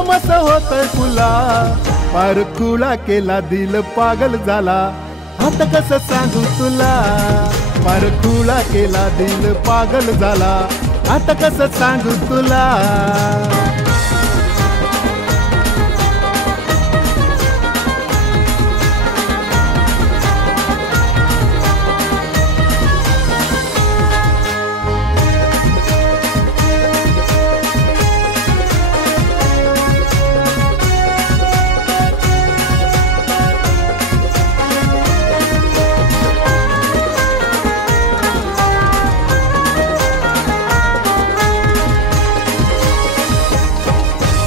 मस होत खुला, पार खुळा केला दिल पागल झाला. आता कसं सांगू तुला, पार खुळा केला दिल पागल झाला. आता कसं सांगू तुला.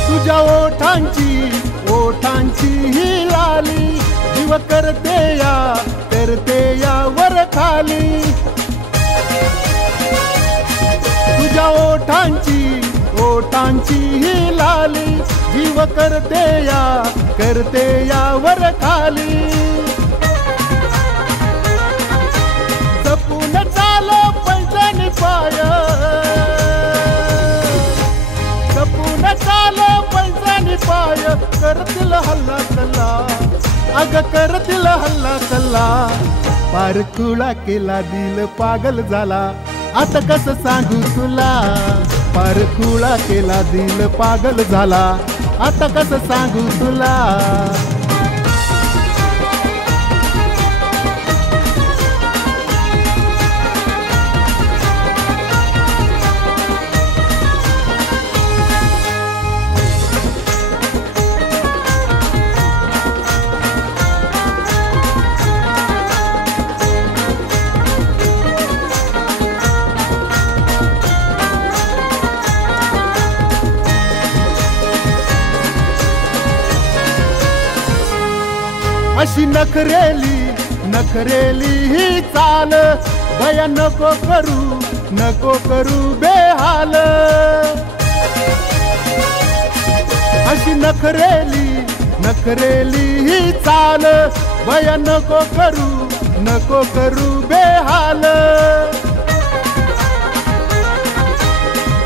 तुझ्या ओठांची ही लाली, जीव करते या वर खाली. तुझ्या ओठांची ही लाली, जीव करते या वर खाली. जपून चालो पैजणी पाय, जपून चालो पैजणी पाय. करतील हल्ला कल्ला, अग करतील हल्ला कल्ला. पार खुळा केला दिल पागल झाला. आता कसं सांगू तुला, पार खुळा केला दिल पागल झाला. आता कसं सांगू तुला. अशी नखरेली ही चाल, भया नको करू बेहाल. अशी नखरेली ही चाल, भया नको करू बेहाल.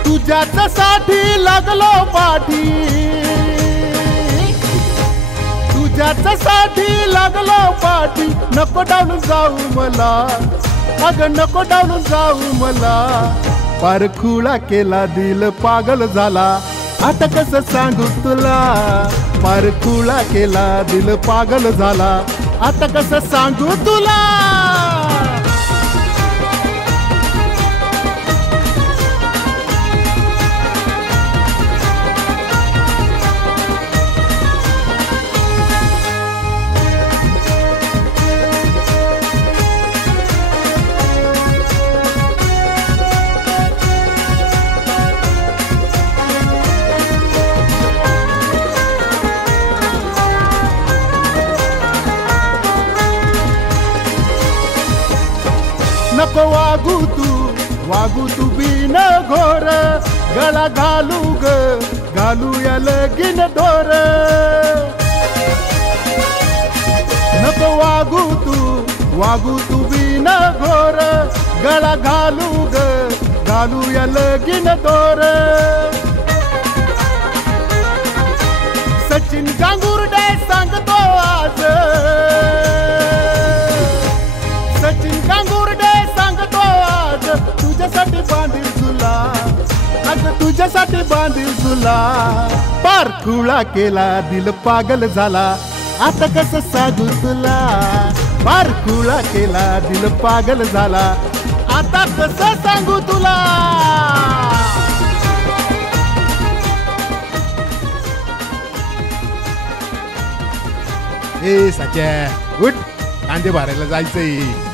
तुझ्यासाठी लागलो पाठी, तुझ्यासाठी लागलो पाठी. नको डावलून जाऊ मला, अग नको डावलून जाऊ मला. पार खुळा केला दिल पागल झाला. आता कसं सांगू तुला, पार खुळा केला दिल पागल झाला. आता कसं सांगू तुला. नको वागू तू बिन घोर. गळा घालू या लगीन दोर. नको वागू तू बिन घोर. गळा घालू या लगीन दोर. सचिन गांगुर्डे सांगतो आज, सचिन गांगुर्डे सांगतो आज. तुझ्यासाठी बांधील तुला, अग तुझ्यासाठी बांधील तुला. पार खुळा केला दिल पागल झाला. आता कसं सांगू तुला, पार खुळा केला दिल पागल झाला. आता कसं सांगू तुला. ए सच्या उठ, कांदे भरायला जायचंय.